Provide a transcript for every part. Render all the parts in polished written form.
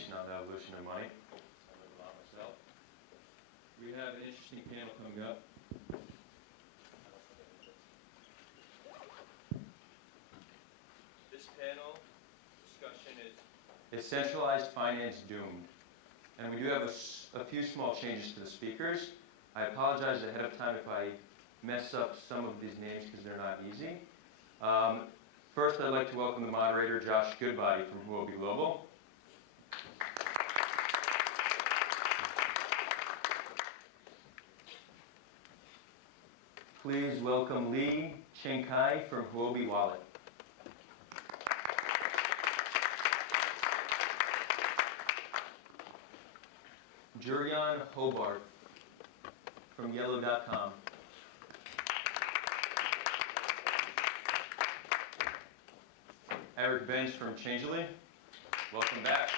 information on the evolution of money. I learned a lot myself. We have an interesting panel coming up. This panel discussion is centralized finance doomed? And we do have a few small changes to the speakers. I apologize ahead of time if I mess up some of these names because they're not easy. First, I'd like to welcome the moderator, Josh Goodbody from Huobi Global. Please welcome Lee Chengcai from Huobi Wallet. Juergen Hoebarth from Yellow.com. Benz from Changelly. Welcome back.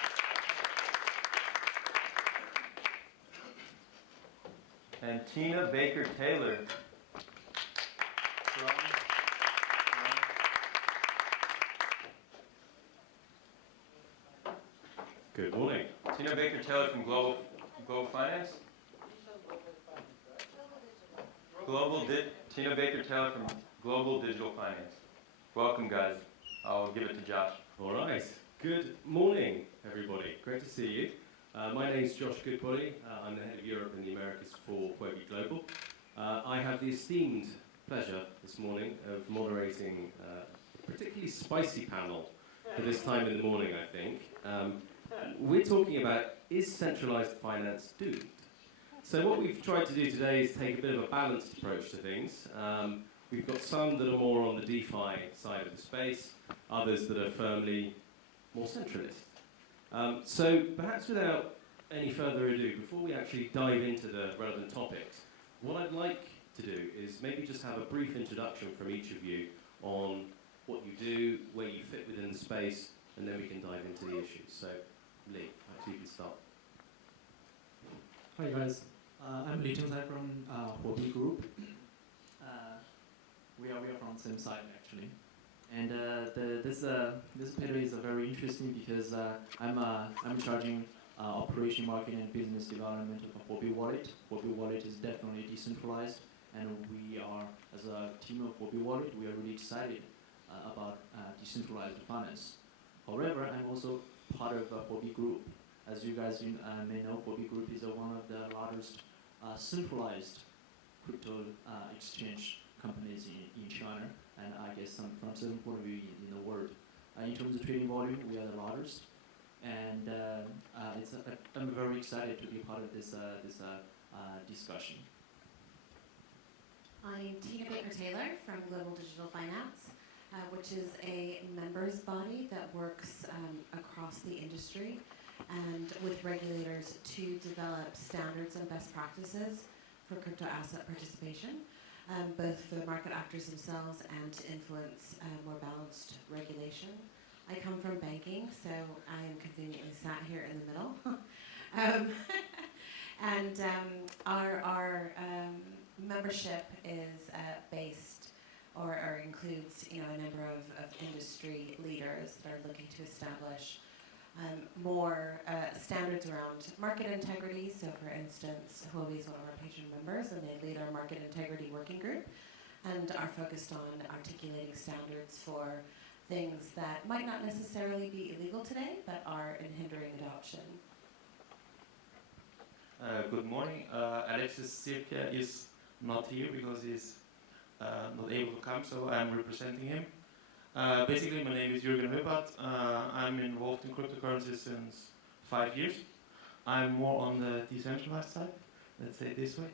And Teana Baker-Taylor from Good morning. Teana Baker-Taylor from Global Finance. Teana Baker-Taylor from Global Digital Finance. Welcome, guys. I'll give it to Josh. All right. Good morning, everybody. Great to see you. My name is Josh Goodbody. I'm the head of Europe and the Americas for Huobi Global. I have the esteemed pleasure this morning of moderating a particularly spicy panel for this time in the morning, I think. We're talking about, is centralized finance doomed? So what we've tried to do today is take a bit of a balanced approach to things. We've got some that are more on the DeFi side of the space, others that are firmly more centralist. So perhaps without any further ado, before we actually dive into the relevant topics, what I'd like to do is maybe just have a brief introduction from each of you on what you do, where you fit within the space, and then we can dive into the issues. So Lee, perhaps you can start. Hi guys, I'm Lee Chengcai from Huobi Group. We are from the same side actually, and this panel is very interesting because I'm charging operation, marketing, and business development of Huobi Wallet. Huobi Wallet is definitely decentralized, and we are, as a team of Huobi Wallet, we are really excited about decentralized finance. However, I'm also part of Huobi Group. As you guys may know, Huobi Group is one of the largest centralized crypto exchange companies in China, and I guess from certain point of view in the world. In terms of trading volume, we are the largest, and I'm very excited to be part of this discussion. I'm Teana Baker-Taylor from Global Digital Finance, which is a members body that works across the industry and with regulators to develop standards and best practices for crypto asset participation, both for the market actors themselves and to influence more balanced regulation. I come from banking, so I am conveniently sat here in the middle. Our membership is based or includes a number of industry leaders that are looking to establish more standards around market integrity. So for instance, Huobi is one of our patron members, and they lead our market integrity working group and are focused on articulating standards for things that might not necessarily be illegal today, but are hindering adoption. Good morning. Alexis Sirka is not here because he's not able to come, so I'm representing him. Basically, my name is Juergen Hoebarth. I'm involved in cryptocurrencies since 5 years. I'm more on the decentralized side, let's say it this way.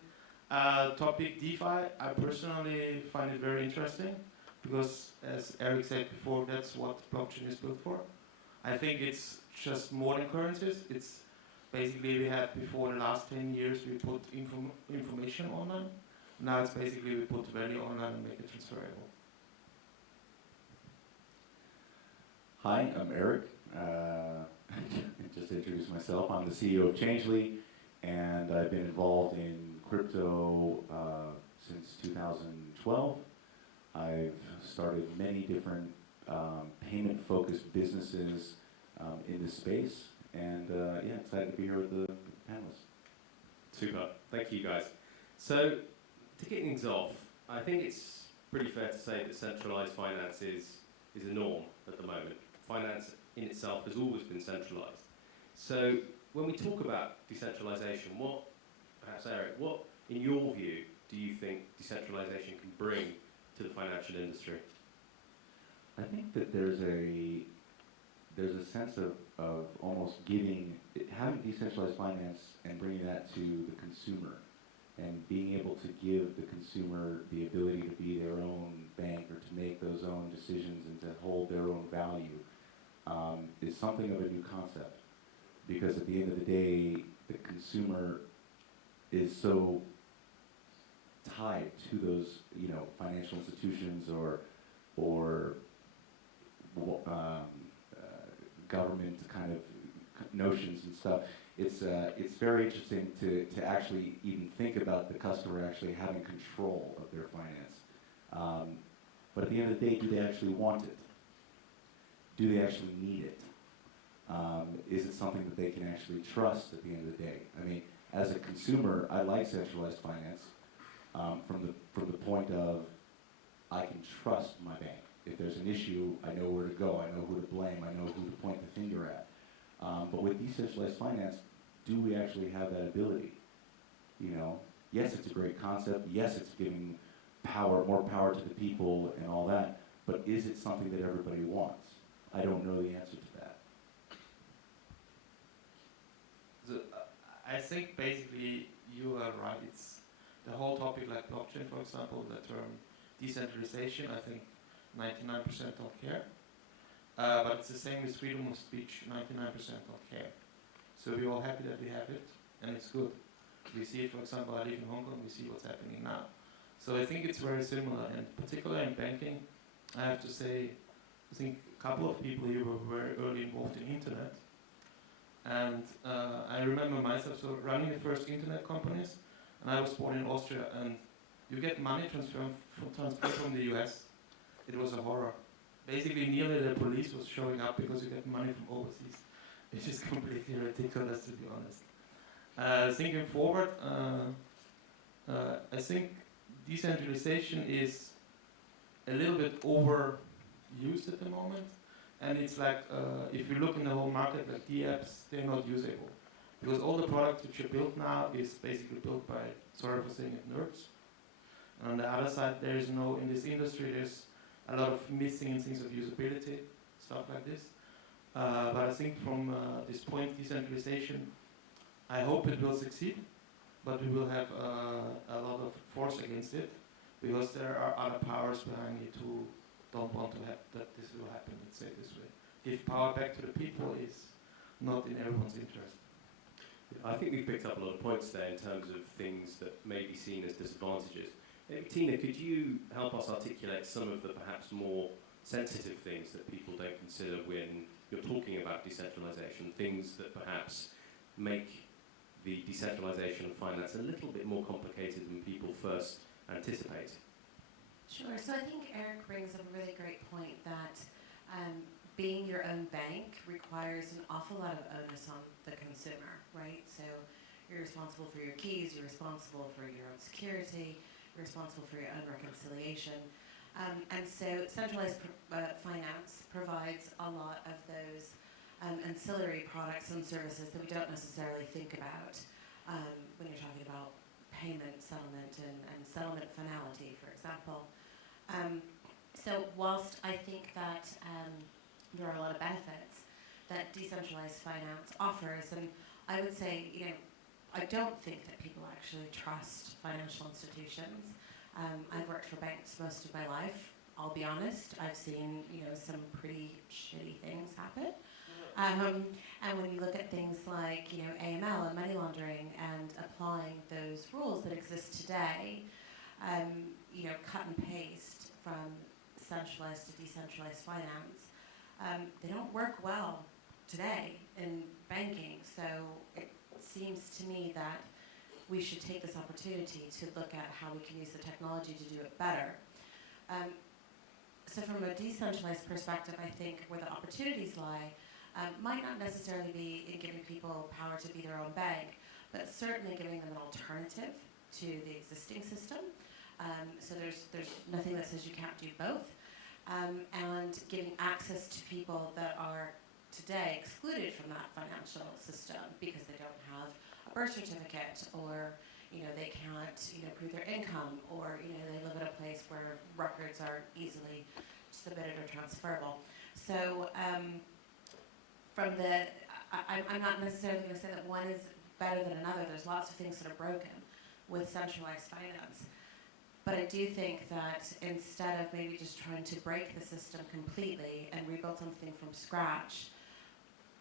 Topic DeFi, I personally find it very interesting because, as Eric said before, that's what blockchain is built for. I think it's just more than currencies. It's basically we had before the last 10 years we put information online. Now it's basically we put value online and make it transferable. Hi, I'm Eric. Just to introduce myself, I'm the CEO of Changelly, and I've been involved in crypto since 2012. I've started many different payment-focused businesses in this space, And yeah, excited to be here with the panelists. Super. Thank you, guys. So, to kick things off, I think it's pretty fair to say that centralized finance is a norm at the moment. Finance in itself has always been centralized. So, when we talk about decentralization, perhaps Eric, what, in your view, do you think decentralization can bring to the financial industry? I think that there's a sense of almost having decentralized finance and bringing that to the consumer, and being able to give the consumer the ability to be their own bank or to make those own decisions and to hold their own value is something of a new concept. Because at the end of the day, the consumer is so tied to those, financial institutions or government kind of notions and stuff. It's very interesting to actually even think about the customer actually having control of their finance. But at the end of the day, do they actually want it? Do they actually need it? Is it something that they can actually trust at the end of the day? I mean, as a consumer, I like centralized finance from the point of I can trust my bank. If there's an issue, I know where to go. I know who to blame. I know who to point the finger at. But with decentralized finance, do we actually have that ability? Yes, it's a great concept. Yes, it's giving more power to the people and all that. But is it something that everybody wants? I don't know the answer to that. I think basically you are right. It's the whole topic like blockchain, for example, the term decentralization. I think 99% don't care. But it's the same with freedom of speech. 99% don't care. So we're all happy that we have it, and it's good. We see it, for example, I live in Hong Kong, we see what's happening now. So I think it's very similar, and particularly in banking, I have to say, I think a couple of people here were very early involved in internet. And I remember myself running the first internet companies, and I was born in Austria, and you get money transferred from the US. It was a horror. Basically, nearly the police was showing up because you get money from overseas, which is completely ridiculous, to be honest. Thinking forward, I think decentralization is a little bit overused at the moment. And it's like, if you look in the whole market, like D-apps, they're not usable. Because all the products which are built now is basically built by, sorry for saying it, nerds. And on the other side, there is in this industry, there's a lot of missing things of usability, stuff like this. But I think from this point, decentralization, I hope it will succeed, but we will have a lot of force against it, because there are other powers behind it who don't want to have that this will happen, let's say it this way. Give power back to the people is not in everyone's interest. I think we've picked up a lot of points there in terms of things that may be seen as disadvantages. Maybe, Teana, could you help us articulate some of the perhaps more sensitive things that people don't consider when you're talking about decentralization, things that perhaps make the decentralization of finance a little bit more complicated than people first anticipate? Sure. So I think Eric brings up a really great point that being your own bank requires an awful lot of onus on the consumer, right? So you're responsible for your keys, you're responsible for your own security, you're responsible for your own reconciliation. And so centralized finance provides a lot of those ancillary products and services that we don't necessarily think about when you're talking about payment, settlement, and settlement finality, for example. So whilst I think that there are a lot of benefits that decentralized finance offers, and I would say, I don't think that people actually trust financial institutions. I've worked for banks most of my life. I'll be honest, I've seen, some pretty shitty things happen. And when you look at things like, AML and money laundering and applying those rules that exist today, cut and paste from centralized to decentralized finance, they don't work well today in banking. So it seems to me that we should take this opportunity to look at how we can use the technology to do it better. So from a decentralized perspective, I think where the opportunities lie might not necessarily be in giving people power to be their own bank, but certainly giving them an alternative to the existing system. So there's nothing that says you can't do both. And giving access to people that are today excluded from that financial system because they don't have a birth certificate, or they can't prove their income, or they live in a place where records are easily submitted or transferable. So I'm not necessarily going to say that one is better than another. There's lots of things that are broken with centralized finance. But I do think that instead of maybe just trying to break the system completely and rebuild something from scratch,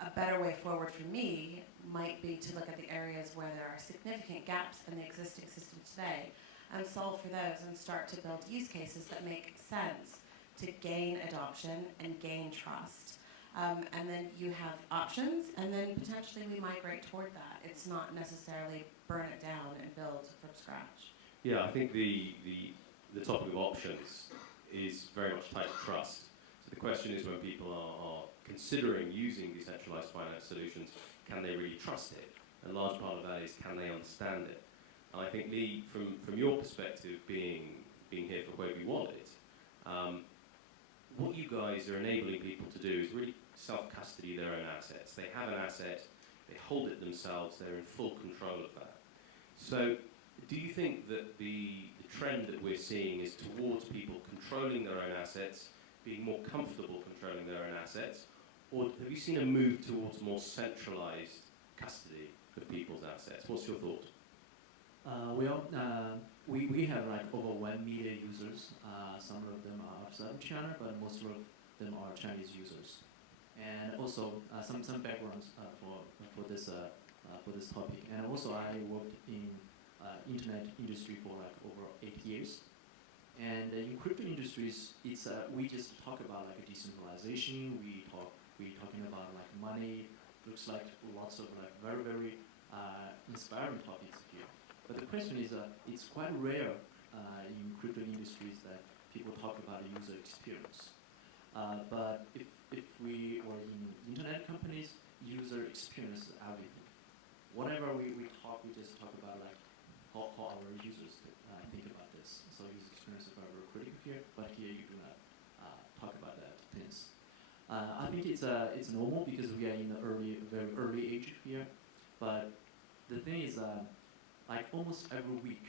a better way forward for me might be to look at the areas where there are significant gaps in the existing system today and solve for those and start to build use cases that make sense to gain adoption and gain trust. And then you have options, and then potentially we migrate toward that. It's not necessarily burn it down and build from scratch. Yeah, I think the topic of options is very much tied to trust. So the question is, when people are considering using decentralized finance solutions, can they really trust it? A large part of that is, can they understand it? And I think, Lee, from your perspective, being here for Huobi Wallet, what you guys are enabling people to do is really self-custody their own assets. They have an asset, they hold it themselves, they're in full control of that. So do you think that the trend that we're seeing is towards people controlling their own assets, being more comfortable controlling their own assets, or have you seen a move towards more centralized custody of people's assets? What's your thought? We have like over 1 million users. Some of them are outside of China, but most of them are Chinese users. And also some backgrounds for this topic. And also I worked in internet industry for like over 8 years. And in crypto industries, it's we just talk about like a decentralization. We talking about like money. Looks like lots of like very inspiring topics here. But the question is, it's quite rare in crypto industries that people talk about the user experience. But if we were in internet companies, user experience is everything. Whatever we talk, we just talk about like how our users think about this. So user experience is very critical here, but here you do not talk about that things. I think it's normal because we are in the very early age here. But the thing is, like almost every week,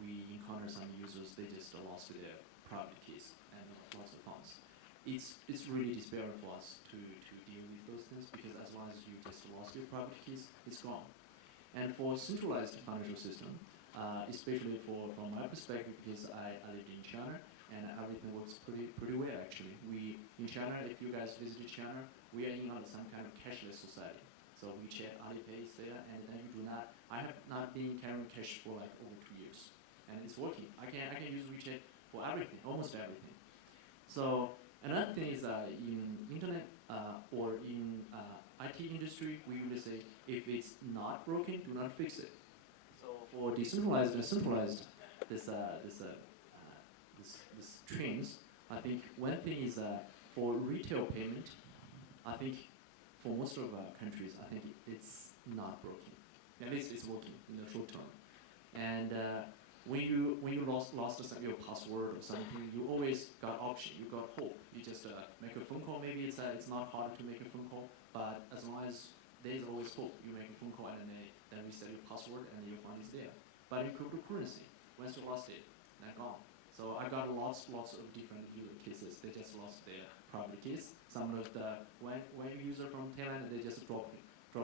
we encounter some users, they just lost their private keys and lots of funds. It's really despairing for us to deal with those things, because as long as you just lost your private keys, it's gone. And for centralized financial system, especially from my perspective, because I lived in China, and everything works pretty well actually. In China, if you guys visited China, we are in some kind of cashless society. So WeChat, Alipay is there, and then you do not. I have not been carrying cash for like over 2 years, and it's working. I can use WeChat for everything, almost everything. So another thing is in internet or in IT industry, we usually say if it's not broken, do not fix it. So for decentralized and centralized, this trends, I think one thing is for retail payment, I think for most of our countries, I think it's not broken. At least it's working in the short term. And when you lost your password or something, you always got option. You got hope. You just make a phone call. Maybe it's not hard to make a phone call, but as long as there's always hope, you make a phone call and then reset your password and your fund is there. But in cryptocurrency, once you lost it, they're gone. So I got lots of different user cases. They just lost their private keys. Some of the one user from Thailand, they just drop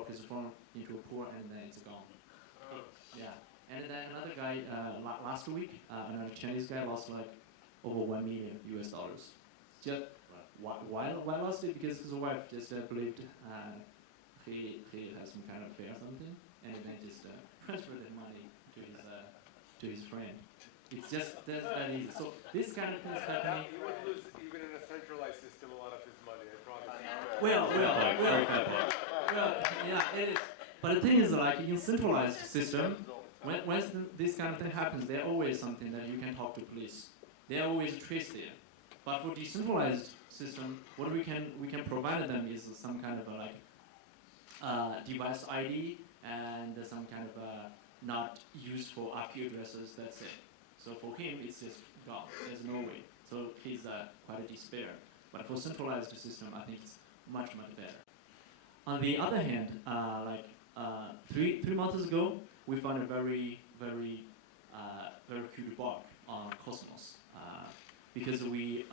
his phone into a pool and then it's gone. Yeah. And then another guy last week, another Chinese guy lost like over $1 million. Just why lost it? Because his wife just believed he has some kind of affair or something, and then just transferred the money to his friend. It's just that easy. So this kind of things happening. He would lose even in a centralized system a lot of his money, I promise. Well, yeah, it is. But the thing is, like in centralized system, when this kind of thing happens, there's always something that you can talk to police. There's always a trace there. But for decentralized system, what we can provide them is some kind of device ID and some kind of not useful IP addresses. That's it. So for him, it's just gone. There's no way. So he's quite a despair. But for centralized system, I think it's much better. On the other hand, 3 months ago, we found a very huge bug on Cosmos because we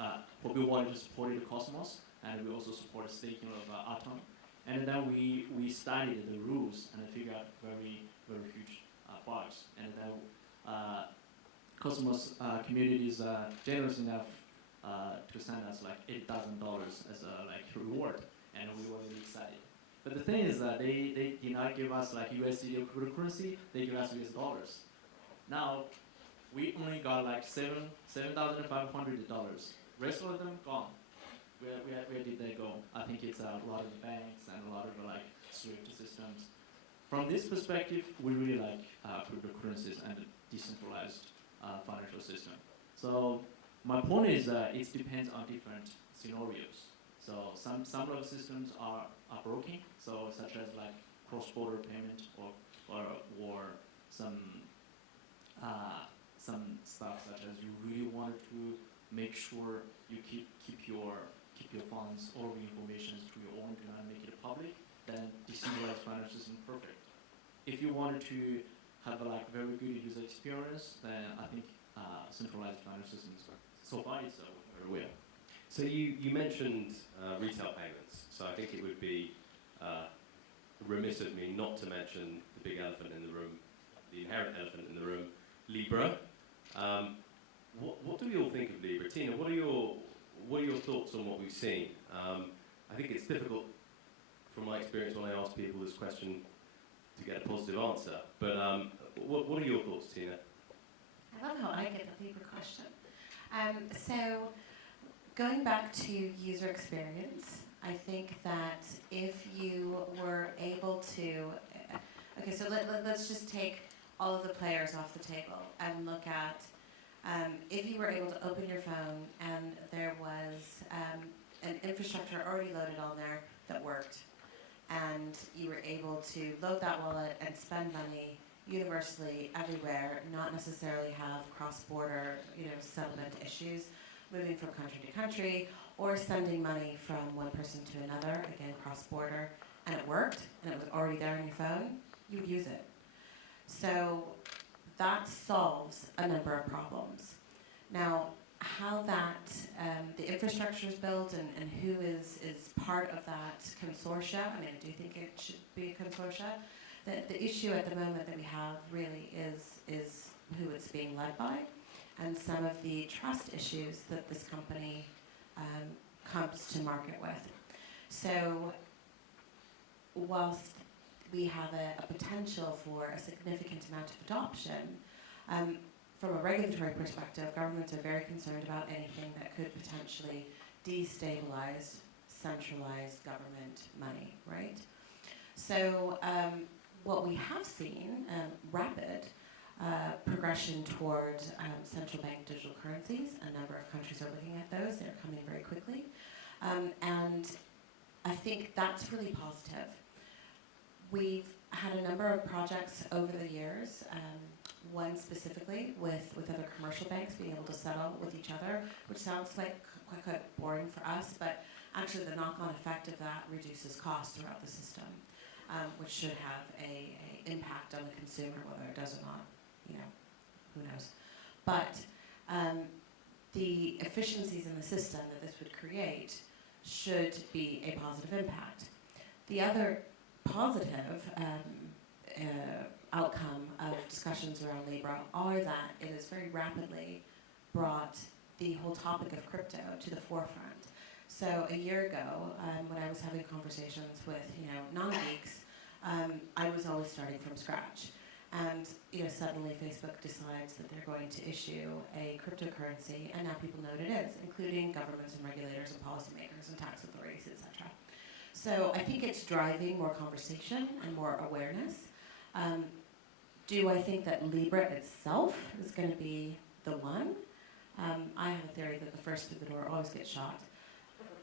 Huobi wanted to support the Cosmos, and we also support staking of Atom. And then we studied the rules and figured out very huge bugs. And then Cosmos community is generous enough to send us like $8,000 as a reward, and we were really excited. But the thing is that they did not give us like USDT or cryptocurrency, they give us US dollars. Now, we only got like $7,500. Rest of them gone. Where did they go? I think it's a lot of banks and a lot of like SWIFT systems. From this perspective, we really like cryptocurrencies and decentralized financial system. So my point is it depends on different scenarios. So some of the systems are broken, so such as like cross-border payment or some stuff such as you really wanted to make sure you keep your funds or information to your own, do not make it public, then decentralized financial system is perfect. If you wanted to have a like very good user experience, then I think centralized financial systems so far is very well. So you mentioned retail payments, so I think it would be remiss of me not to mention the big elephant in the room, the inherent elephant in the room, Libra. What do we all think of Libra? Teana, what are your thoughts on what we've seen? I think it's difficult, from my experience when I ask people this question, to get a positive answer. But what are your thoughts, Teana? I love how I get the Libra question. So, going back to user experience, I think that if you were able to, okay, so let's just take all of the players off the table and look at if you were able to open your phone and there was an infrastructure already loaded on there that worked, and you were able to load that wallet and spend money universally everywhere, not necessarily have cross-border, settlement issues, moving from country to country, or sending money from one person to another, again cross-border, and it worked, and it was already there on your phone, you would use it. So that solves a number of problems. Now, how that the infrastructure is built and who is part of that consortia, I do think it should be a consortia. The issue at the moment that we have really is who it's being led by, and some of the trust issues that this company comes to market with. So whilst we have a potential for a significant amount of adoption, from a regulatory perspective, governments are very concerned about anything that could potentially destabilize centralized government money, right? So what we have seen, rapid progression toward central bank digital currencies. A number of countries are looking at those. They're coming very quickly. And I think that's really positive. We've had a number of projects over the years, one specifically with other commercial banks being able to settle with each other, which sounds like quite boring for us, but actually the knock-on effect of that reduces costs throughout the system, which should have a impact on the consumer, whether it does or not, who knows. But the efficiencies in the system that this would create should be a positive impact. The other positive outcome of discussions around Libra are that it has very rapidly brought the whole topic of crypto to the forefront. So a year ago, when I was having conversations with non-geeks, I was always starting from scratch. And suddenly Facebook decides that they're going to issue a cryptocurrency, and now people know what it is, including governments and regulators and policymakers and tax authorities, etc. So I think it's driving more conversation and more awareness. Do I think that Libra itself is going to be the one? I have a theory that the first through the door always gets shot.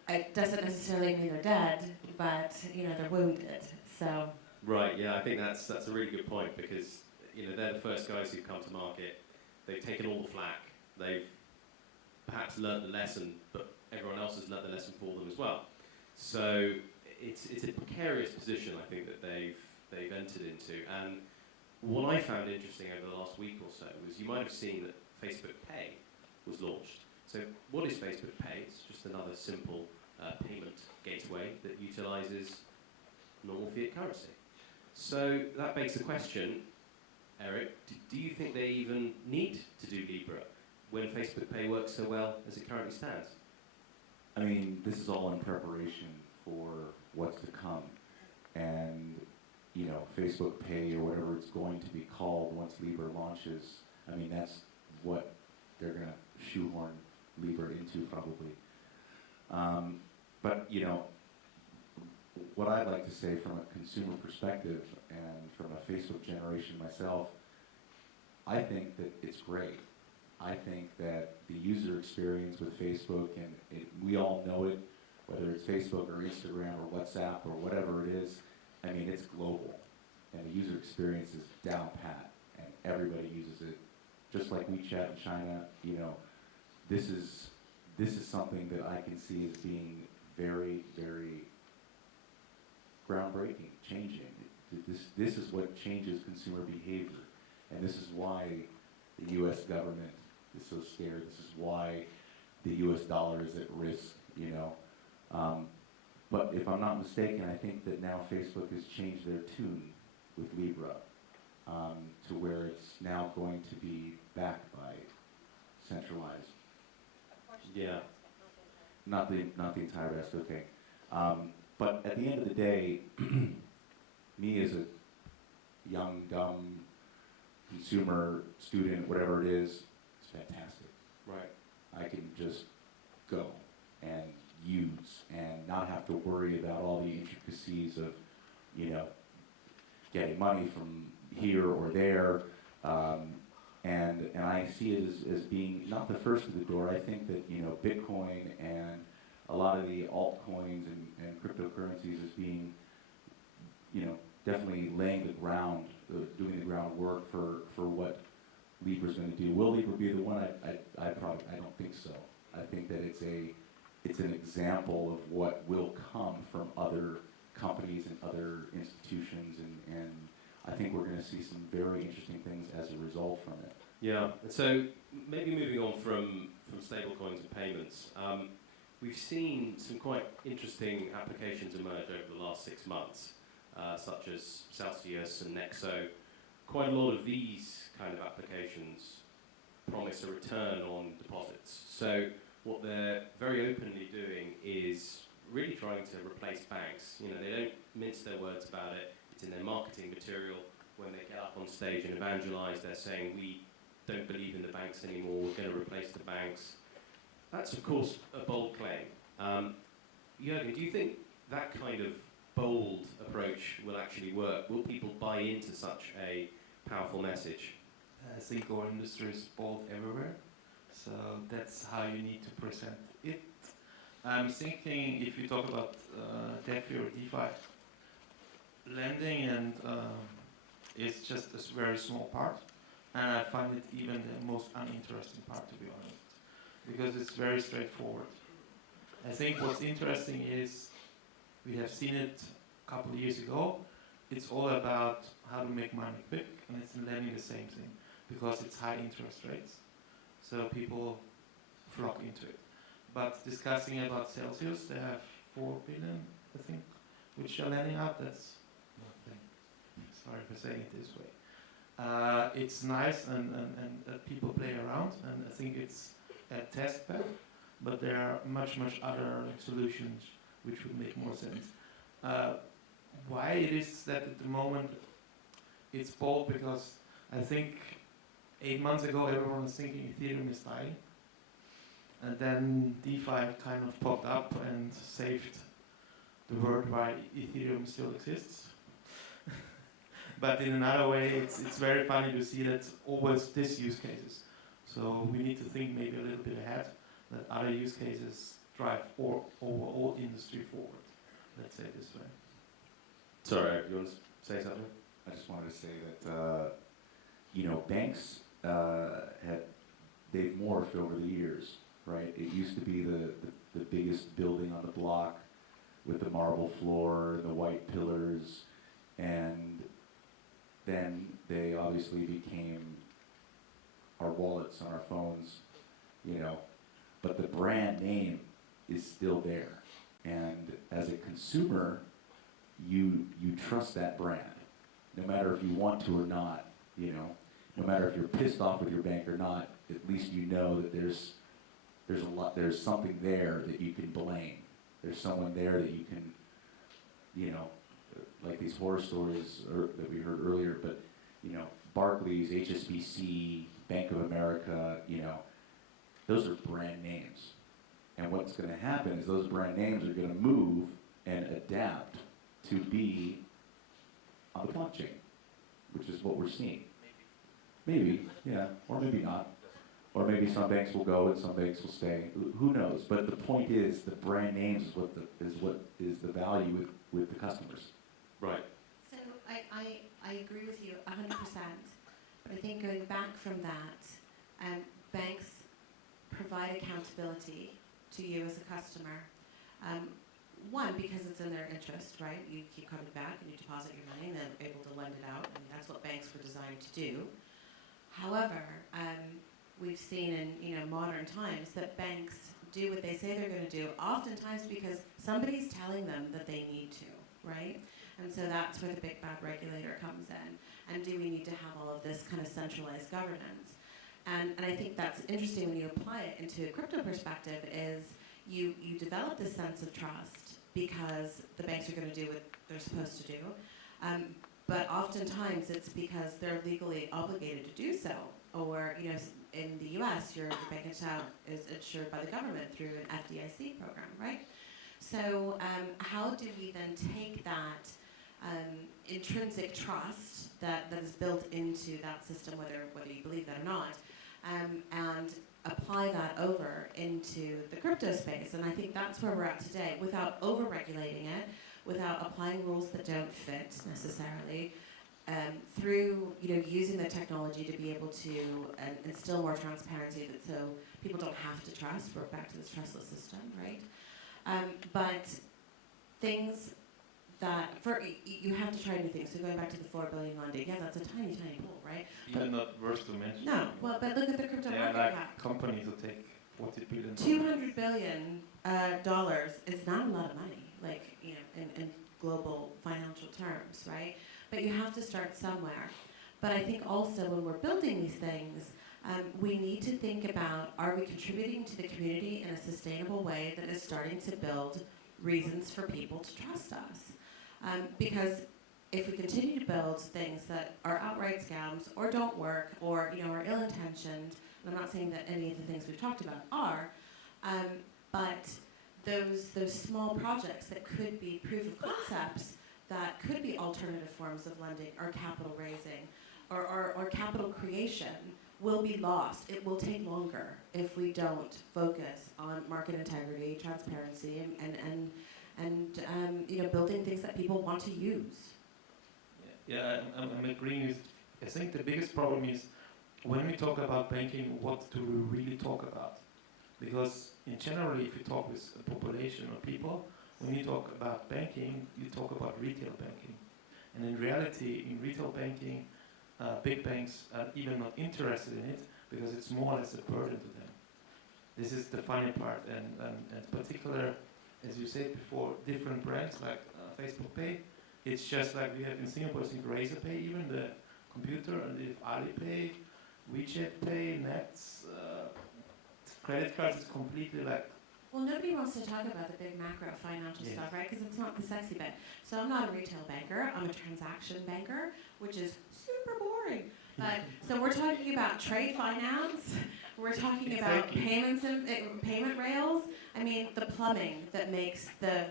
It doesn't necessarily mean they're dead, but they're wounded. So. Right. Yeah, I think that's a really good point because they're the first guys who've come to market. They've taken all the flack. They've perhaps learned the lesson, but everyone else has learned the lesson for them as well. So it's a precarious position, I think, that they've entered into. And what I found interesting over the last week or so was you might have seen that Facebook Pay was launched. So what is Facebook Pay? It's just another simple payment gateway that utilizes normal fiat currency. So that begs the question, Eric, do you think they even need to do Libra when Facebook Pay works so well as it currently stands? I mean, this is all in preparation for what's to come. And, Facebook Pay or whatever it's going to be called once Libra launches, I mean, that's what they're going to shoehorn Libra into probably. But, what I'd like to say from a consumer perspective and from a Facebook generation myself, I think that it's great. I think that the user experience with Facebook, and we all know it, whether it's Facebook or Instagram or WhatsApp or whatever it is, I mean, it's global. And the user experience is down pat, and everybody uses it. Just like WeChat in China, this is something that I can see as being very, very groundbreaking, changing. This is what changes consumer behavior. And this is why the U.S. government is so scared. This is why the U.S. dollar is at risk, But if I'm not mistaken, I think that now Facebook has changed their tune with Libra to where it's now going to be backed by Centralized. Yeah. Not the entire rest, okay. But at the end of the day, me as a young, dumb consumer, student, whatever it is, it's fantastic. Right. I can just go and use and not have to worry about all the intricacies of, getting money from here or there. And I see it as being not the first of the door. I think that, Bitcoin and a lot of the altcoins and cryptocurrencies as being, definitely laying the ground, doing the groundwork for what Libra's going to do. Will Libra be the one? I don't think so. I think that it's an example of what will come from other companies and other institutions, and I think we're going to see some very interesting things as a result from it. Yeah, and so maybe moving on from stablecoins and payments, we've seen some quite interesting applications emerge over the last 6 months, such as Celsius and Nexo. Quite a lot of these kind of applications promise a return on deposits. So what they're very openly doing is really trying to replace banks. They don't mince their words about it. It's in their marketing material. When they get up on stage and evangelize, they're saying, we don't believe in the banks anymore, we're going to replace the banks. That's, of course, a bold claim. Juergen, do you think that kind of bold approach will actually work? Will people buy into such a powerful message? I think our industry is bold everywhere, so that's how you need to present it. I'm thinking if you talk about DeFi or DeFi, lending and it's just a very small part, and I find it even the most uninteresting part, to be honest, because it's very straightforward. I think what's interesting is we have seen it a couple of years ago. It's all about how to make money quick, and it's in lending the same thing, because it's high interest rates, so people flock into it. But discussing about Celsius, they have 4 billion, I think, which they're lending out. That's nothing. Sorry for saying it this way. It's nice and people play around, and I think it's a test bed, but there are much other solutions which would make more sense. Why it is that at the moment it's bold, because I think 8 months ago everyone was thinking Ethereum is dying, and then DeFi kind of popped up and saved the world why Ethereum still exists. But in another way, it's very funny to see that always these use cases. So we need to think maybe a little bit ahead that other use cases drive over all industry forward. Let's say it this way. Sorry, Eric, you want to say something? I just wanted to say that, banks they've morphed over the years, right? It used to be the biggest building on the block with the marble floor, the white pillars, and then they obviously became our wallets on our phones, but the brand name is still there. And as a consumer, you trust that brand, no matter if you want to or not, no matter if you're pissed off with your bank or not, at least you know that there's something there that you can blame. There's someone there that you can, like these horror stories that we heard earlier, but, Barclays, HSBC, Bank of America, those are brand names. And what's going to happen is those brand names are going to move and adapt to be on the blockchain, which is what we're seeing. Maybe, yeah, or maybe not. Or maybe some banks will go and some banks will stay. Who knows? But the point is, the brand names is what is the value with the customers. Right. So I agree with you 100%. But I think going back from that, banks provide accountability to you as a customer. One, because it's in their interest, right? You keep coming back and you deposit your money and they're able to lend it out, and that's what banks were designed to do. However, we've seen in modern times that banks do what they say they're going to do, oftentimes because somebody's telling them that they need to, right? And so that's where the big bad regulator comes in. And do we need to have all of this kind of centralized governance? And I think that's interesting when you apply it into a crypto perspective is you develop this sense of trust because the banks are going to do what they're supposed to do. But oftentimes it's because they're legally obligated to do so. Or, in the US, your bank account is insured by the government through an FDIC program, right? So how do we then take that intrinsic trust that is built into that system, whether you believe that or not, and apply that over into the crypto space? And I think that's where we're at today, without over-regulating it, without applying rules that don't fit necessarily, through using the technology to be able to instill more transparency, so people don't have to trust. We're back to this trustless system, right? But things that you have to try new things. So going back to the $4 billion lending, yeah, that's a tiny, tiny pool, right? Even not worth to mention. No, well, but look at the crypto market cap. Companies will take $40 billion. $200 billion is not a lot of money, in global financial terms, right? But you have to start somewhere. But I think also when we're building these things, we need to think about, are we contributing to the community in a sustainable way that is starting to build reasons for people to trust us? Because if we continue to build things that are outright scams or don't work or are ill-intentioned, and I'm not saying that any of the things we've talked about are, but those small projects that could be proof of concepts, that could be alternative forms of lending or capital raising or capital creation, will be lost. It will take longer if we don't focus on market integrity, transparency, and building things that people want to use. Yeah, I'm agreeing with. I think the biggest problem is when we talk about banking, what do we really talk about? Because in general, if you talk with a population of people, when you talk about banking, you talk about retail banking. And in reality, in retail banking, big banks are even not interested in it because it's more or less a burden to them. This is the funny part, and particular, as you said before, different brands like Facebook Pay. It's just like we have in Singapore, I think Razor Pay, even the computer, and if Alipay, WeChat Pay, Nets, credit cards is completely like. Well, nobody wants to talk about the big macro financial stuff, right? Because it's not the sexy bit. So I'm not a retail banker. I'm a transaction banker, which is super boring. But so we're talking about trade finance. We're talking about payments and payment rails. I mean, the plumbing that makes the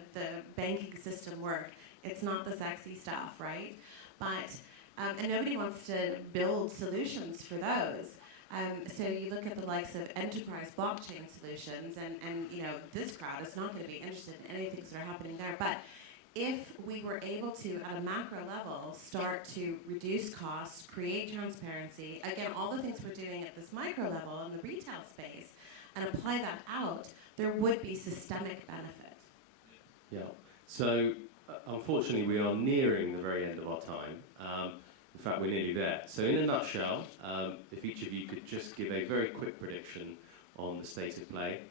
banking system work. It's not the sexy stuff, right? But and nobody wants to build solutions for those. So you look at the likes of enterprise blockchain solutions, and you know, this crowd is not going to be interested in any things that are happening there. But if we were able to, at a macro level, start to reduce costs, create transparency, again, all the things we're doing at this micro level in the retail space, and apply that out, there would be systemic benefit. Yeah. So, unfortunately, we are nearing the very end of our time. In fact, we're nearly there. So, in a nutshell, if each of you could just give a very quick prediction on the state of play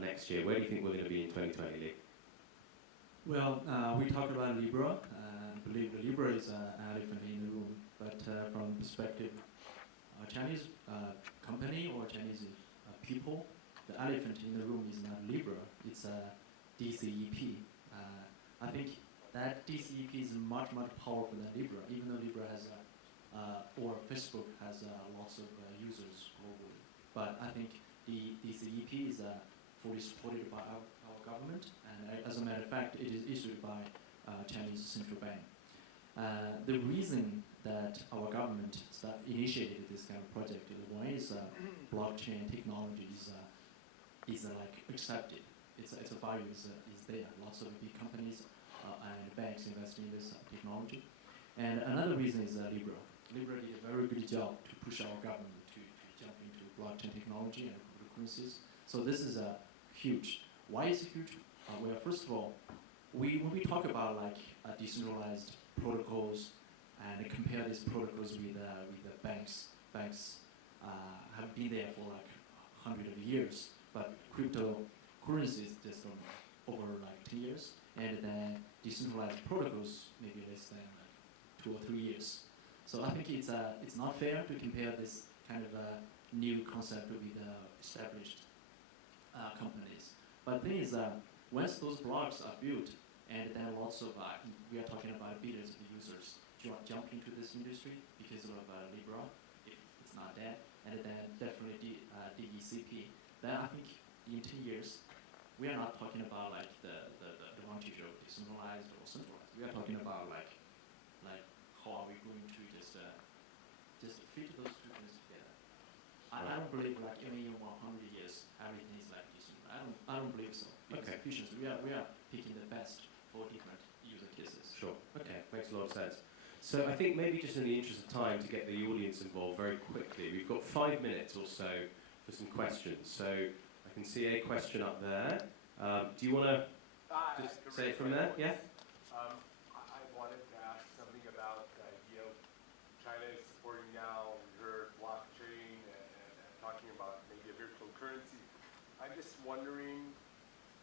next year, where do you think we're going to be in 2020, Lee? Well, we talked about Libra. I believe the Libra is an elephant in the room, but from the perspective of a Chinese company or Chinese people, the elephant in the room is not Libra, it's a DCEP. I think that DCEP is much, much powerful than Libra, even though Libra has, or Facebook has lots of users globally. But I think the DCEP is fully supported by our government, and as a matter of fact, it is issued by Chinese central bank. The reason that our government initiated this kind of project, one is blockchain technology is like accepted. It's a value is there. Lots of big companies and banks invest in this technology. And another reason is Libra. Libra did a very good job to push our government to jump into blockchain technology and cryptocurrencies. So this is huge. Why is it huge? Well, first of all, when we talk about like decentralized protocols and compare these protocols with the banks have been there for like 100 of years, but cryptocurrencies just over like 10 years, and then decentralized protocols maybe less than like 2 or 3 years. So I think it's not fair to compare this kind of new concept with established companies. But the thing is, once those blocks are built, and then lots of, we are talking about billions of users jump into this industry because of Libra, if it's not dead, and then definitely DECP, then I think in 10 years, we are not talking about like the advantage of decentralized or centralized. We are talking about like how are we going to just fit those two things together. I don't believe like even in 100 years everything is like decentralized. I don't believe so. Because efficiency, we are picking the best for different user cases. Sure. Okay, makes a lot of sense. So I think maybe just in the interest of time to get the audience involved very quickly, we've got 5 minutes or so for some questions. So I can see a question up there. Do you want to just say it from there? Yeah? I wanted to ask something about the idea of China is supporting now your blockchain and talking about maybe a virtual currency. I'm just wondering,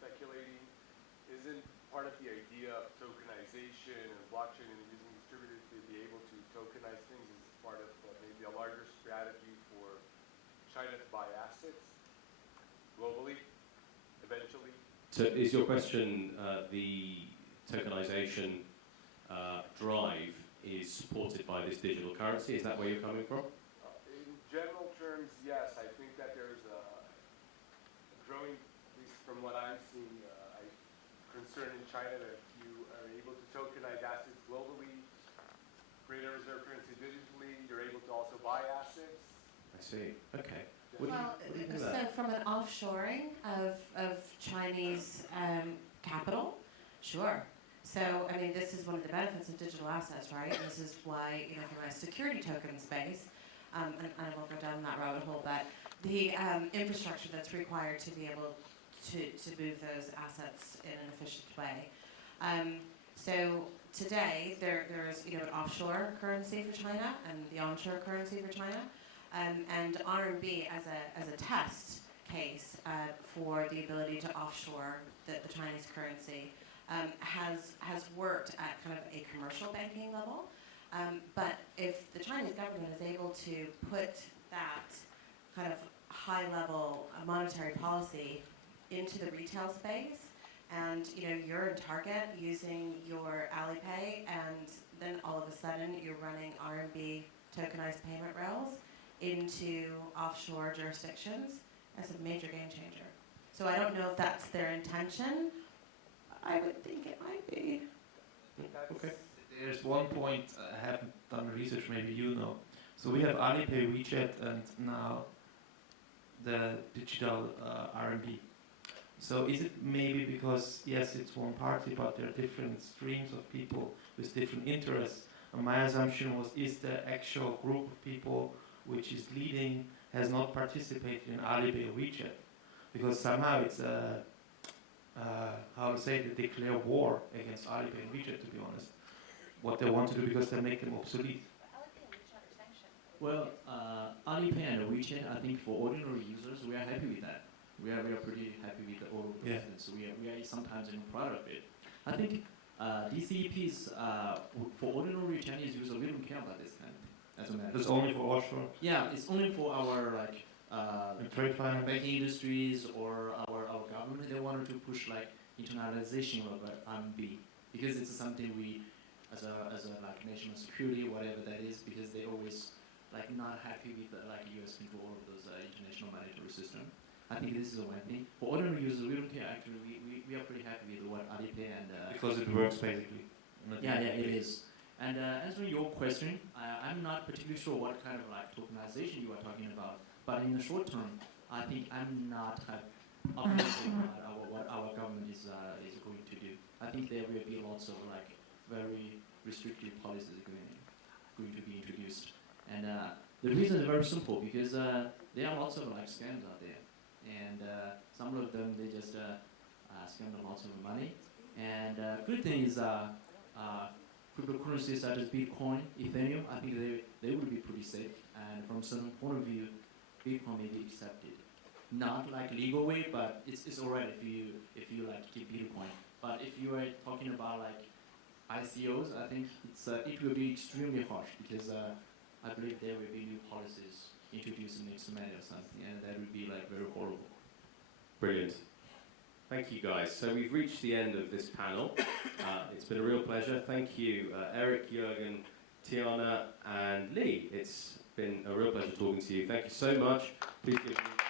speculating, isn't part of the idea of tokenization and blockchain and using distributors to be able to tokenize things as part of maybe a larger strategy for China to buy assets globally, eventually? So is your question the tokenization drive is supported by this digital currency? Is that where you're coming from? In general terms, yes. I think that there's a growing, at least from what I'm seeing, concern in China that you are able to tokenize assets globally, create a reserve currency digitally, you're able to also buy assets. I see. Okay. Well, so from an offshoring of Chinese capital, sure. So, I mean, this is one of the benefits of digital assets, right? This is why, you know, from a security token space, and I won't go down that rabbit hole, but the infrastructure that's required to be able to move those assets in an efficient way. So today, there's, you know, an offshore currency for China and the onshore currency for China. And RMB as a test case for the ability to offshore the Chinese currency has worked at kind of a commercial banking level. But if the Chinese government is able to put that kind of high-level monetary policy into the retail space, and you know you're in Target using your Alipay, and then all of a sudden you're running RMB tokenized payment rails into offshore jurisdictions, that's a major game changer. So I don't know if that's their intention. I would think it might be. Okay. There's one point I haven't done research, maybe you know. So we have Alipay, WeChat, and now the digital RMB. So is it maybe because, yes, it's one party, but there are different streams of people with different interests? And my assumption was, is the actual group of people which is leading has not participated in Alipay or WeChat? Because somehow it's how to say, they declare war against Alipay and WeChat, to be honest. What they want to do because they make them obsolete. Well, Alipay and WeChat, I think for ordinary users, we are happy with that. We are pretty happy with all of those things. So we are sometimes even proud of it. I think DCEPs, for ordinary Chinese users, we don't care about this kind of thing. As a matter. It's only for offshore. Yeah, it's only for our trade finance. banking industries or our government. They wanted to push like internalization of RMB because it's something we, as a like national security, whatever that is, because they always like not happy with like US control of those international monetary system. I think this is one thing. For ordinary users, we don't care. Actually, we are pretty happy with what Alipay and because it works basically. yeah, it is. And answering your question, I'm not particularly sure what kind of like tokenization you are talking about. But in the short term, I think I'm not optimistic about what our government is going to do. I think there will be lots of like very restrictive policies going to be introduced. And the reason is very simple because there are lots of like scams out there, and some of them they just scam lots of money. And good thing is cryptocurrencies such as Bitcoin, Ethereum, I think they will be pretty safe. And from some point of view, Bitcoin may be accepted. Not like legal way, but it's alright if you like keep Bitcoin. But if you are talking about like ICOs, I think it will be extremely harsh because I believe there will be new policies introduced in next May or something, and that would be like very horrible. Brilliant. Thank you, guys. So we've reached the end of this panel. It's been a real pleasure. Thank you, Eric, Juergen, Teana, and Lee. It's been a real pleasure talking to you. Thank you so much. Please give me